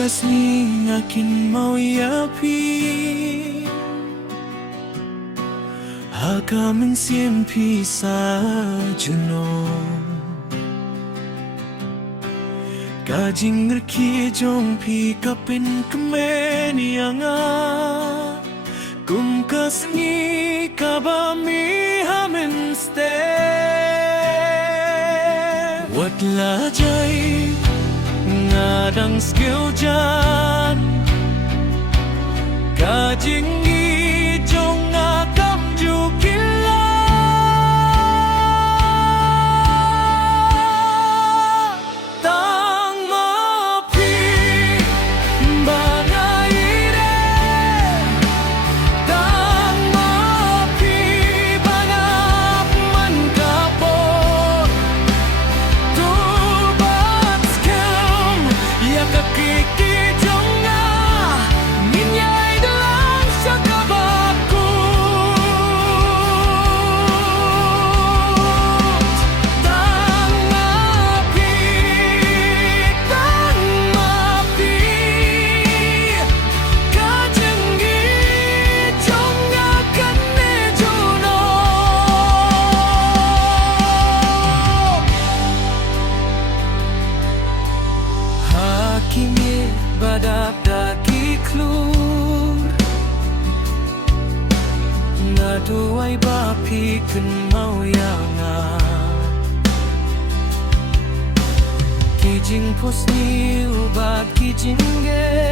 Wakas ni akin mauyapi Hakaman siempi sa juno Kajing ngerki jong pi kapin kemeni anga Kum kasngi kabami hamen ste Watla jay ngadang skill jan Kajing jong ngakam jukila Tang mapi bangaire Tang mapi bangap man kapor Tubat scam yakakiki jong nga Minyay dalam sa kabakut Tang mapi Kajenggi jong nga kane juno Hakimi badap daki klur Ngaduay bapi ken mau yanga Kijing pos ni ubat kijing ge